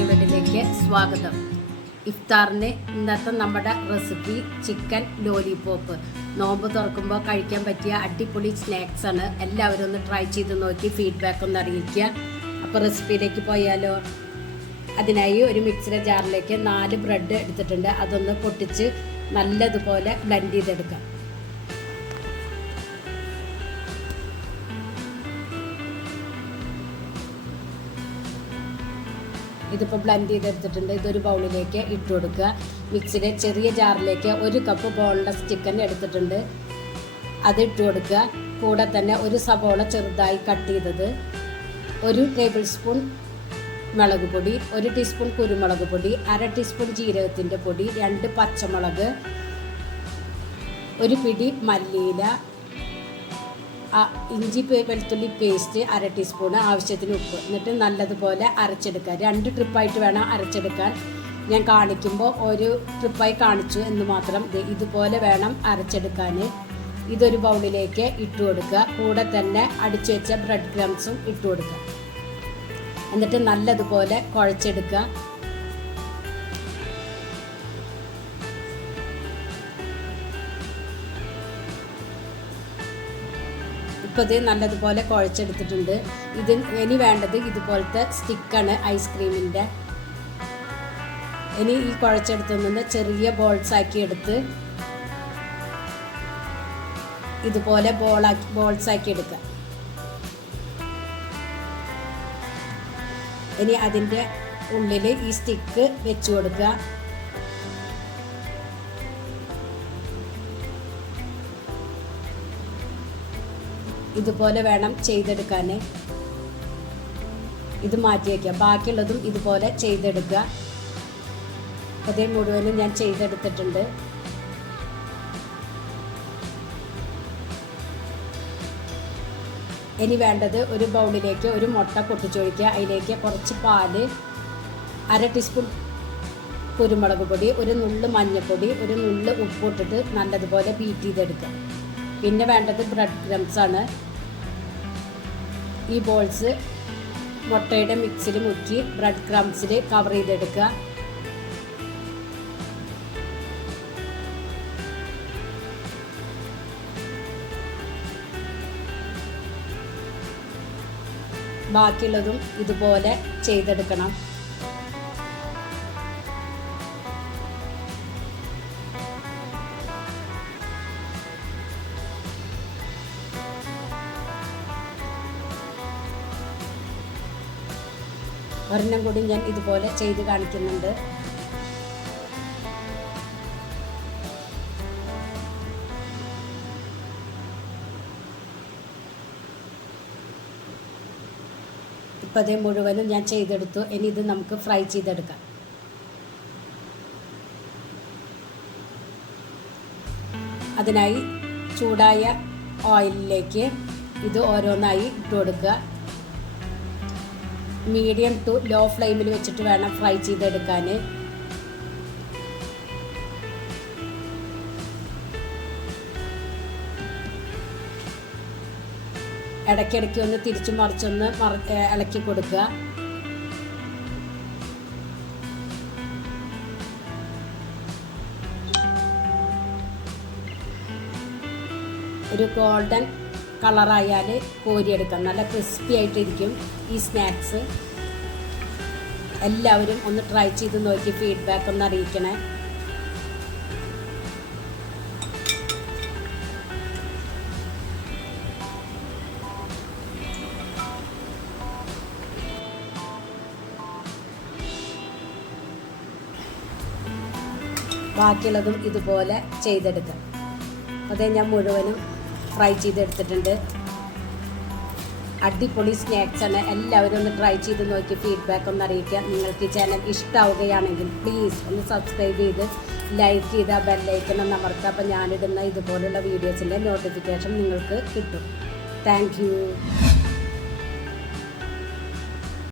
കറിവെട്ടിലേക്ക് സ്വാഗതം. ഇഫ്താറിന് ഇന്നത്തെ നമ്മുടെ റെസിപ്പി ചിക്കൻ ലോലിപോപ്പ്. നോമ്പ് തുറക്കുമ്പോൾ കഴിക്കാൻ പറ്റിയ അടിപൊളി സ്നാക്സ് ആണ്. എല്ലാവരും ഒന്ന് ട്രൈ ചെയ്ത് നോക്കി ഫീഡ്ബാക്ക് ഒന്ന് അറിയിക്കുക. അപ്പോൾ റെസിപ്പിയിലേക്ക് പോയാലോ? അതിനായി ഒരു മിക്സിയുടെ ജാറിലേക്ക് നാല് ബ്രെഡ് എടുത്തിട്ടുണ്ട്. അതൊന്ന് പൊട്ടിച്ച് നല്ലതുപോലെ ബ്ലെൻഡ് ചെയ്തെടുക്കാം. ഇതിപ്പോൾ ബ്ലെൻഡ് ചെയ്തെടുത്തിട്ടുണ്ട്. ഇതൊരു ബൗളിലേക്ക് ഇട്ട് കൊടുക്കുക. മിക്സിയുടെ ചെറിയ ജാറിലേക്ക് ഒരു കപ്പ് ബോൺലെസ് ചിക്കൻ എടുത്തിട്ടുണ്ട്. അത് ഇട്ട് കൊടുക്കുക. കൂടെ തന്നെ ഒരു സബോള ചെറുതായി കട്ട് ചെയ്തത്. ഒരു ടേബിൾ സ്പൂൺ മുളക് പൊടി ഒരു ടീസ്പൂൺ കുരുമുളക് പൊടി അര ടീസ്പൂൺ ജീരകത്തിന്റെ പൊടി രണ്ട് പച്ചമുളക് ഒരു പിടി മല്ലിയില ഇഞ്ചി വെളുത്തുള്ളി പേസ്റ്റ് അര ടീസ്പൂൺ ആവശ്യത്തിന് ഉപ്പ്. എന്നിട്ട് നല്ലതുപോലെ അരച്ചെടുക്കുക. രണ്ട് ട്രിപ്പായിട്ട് വേണം അരച്ചെടുക്കാൻ. ഞാൻ കാണിക്കുമ്പോൾ ഒരു ട്രിപ്പായി കാണിച്ചു എന്ന് മാത്രം ഇതുപോലെ വേണം അരച്ചെടുക്കാൻ ഇതൊരു ബൗളിലേക്ക് ഇട്ട് കൊടുക്കുക. കൂടെ തന്നെ അടിച്ചു വെച്ച ബ്രെഡ് ക്രംസും ഇട്ട് കൊടുക്കുക. എന്നിട്ട് നല്ലതുപോലെ കുഴച്ചെടുക്കുക. ഇപ്പോൾ ഇത് നല്ലതുപോലെ കുഴച്ചെടുത്തിട്ടുണ്ട്. ഇത് ഇനി വേണ്ടത് ഇതുപോലത്തെ സ്റ്റിക്കാണ് ഐസ്ക്രീമിന്റെ. ഇനി ഈ കുഴച്ചെടുത്തു നിന്ന് ചെറിയ ബോൾസ് ആക്കി എടുത്ത് ഇതുപോലെ ബോളാക്കി ബോൾസ് ആക്കി എടുക്കുക. ഇനി അതിന്റെ ഉള്ളിൽ ഈ സ്റ്റിക്ക് വെച്ച് കൊടുക്കുക. ഇതുപോലെ വേണം ചെയ്തെടുക്കാൻ ഇത് മാറ്റി വയ്ക്കുക ബാക്കിയുള്ളതും ഇതുപോലെ ചെയ്തെടുക്കുക. അതേ മുഴുവനും ഞാൻ ചെയ്തെടുത്തിട്ടുണ്ട്. ഇനി വേണ്ടത് ഒരു ബൗളിലേക്ക് ഒരു മുട്ട പൊട്ടിച്ചൊഴിക്കുക. അതിലേക്ക് കുറച്ച് പാൽ അര ടീസ്പൂൺ കുരുമുളക് പൊടി ഒരു നുള്ള് മഞ്ഞൾപ്പൊടി ഒരു നുള്ള് ഉപ്പിട്ടിട്ട് നല്ലതുപോലെ ബീറ്റ് ചെയ്തെടുക്കുക. പിന്നെ വേണ്ടത് ബ്രെഡ് ക്രംസ് ആണ്. ഈ ബോൾസ് മുട്ടയുടെ മിക്സിൽ മുക്കി ബ്രെഡ് ക്രംസിൽ കവർ ചെയ്തെടുക്കുക. ബാക്കിയുള്ളതും ഇതുപോലെ ചെയ്തെടുക്കണം. ഒരെണ്ണം കൂടി ഞാൻ ഇതുപോലെ ചെയ്ത് കാണിക്കുന്നുണ്ട്. ഇപ്പം അതേ മുഴുവനും ഞാൻ ചെയ്തെടുത്തു. ഇനി ഇത് നമുക്ക് ഫ്രൈ ചെയ്തെടുക്കാം. അതിനായി ചൂടായ ഓയിലിലേക്ക് ഇത് ഓരോന്നായി ഇട്ട് കൊടുക്കുക. മീഡിയം ടു ലോ ഫ്ലെയിമിൽ വെച്ചിട്ട് വേണം ഫ്രൈ ചെയ്തെടുക്കാൻ. ഇടയ്ക്കിടയ്ക്ക് ഒന്ന് തിരിച്ചു മറിച്ചൊന്ന് മറ ഇളക്കി കൊടുക്കുക. ഒരു ഗോൾഡൻ കളറായാൽ കോരിയെടുക്കാം. നല്ല ക്രിസ്പി ആയിട്ടിരിക്കും ഈ സ്നാക്സ് എല്ലാവരും ഒന്ന് ട്രൈ ചെയ്ത് നോക്കി ഫീഡ്ബാക്ക് ഒന്ന് അറിയിക്കണേ. ബാക്കിയുള്ളതും ഇതുപോലെ ചെയ്തെടുക്കാം. അതേ ഞാൻ മുഴുവനും ഫ്രൈ ചെയ്തെടുത്തിട്ടുണ്ട്. അടിപൊളി സ്നാക്സ് ആണ്. എല്ലാവരും ഒന്ന് ട്രൈ ചെയ്ത് നോക്കി ഫീഡ്ബാക്ക് ഒന്ന് അറിയിക്കുക. നിങ്ങൾക്ക് ഈ ചാനൽ ഇഷ്ടമാവുകയാണെങ്കിൽ പ്ലീസ് ഒന്ന് സബ്സ്ക്രൈബ് ചെയ്ത് ലൈക്ക് ചെയ്ത് ബെല്ലൈക്കൺ അമർത്തുക. അപ്പോൾ ഞാനിടുന്ന ഇതുപോലുള്ള വീഡിയോസിന്റെ നോട്ടിഫിക്കേഷൻ നിങ്ങൾക്ക് കിട്ടും. താങ്ക്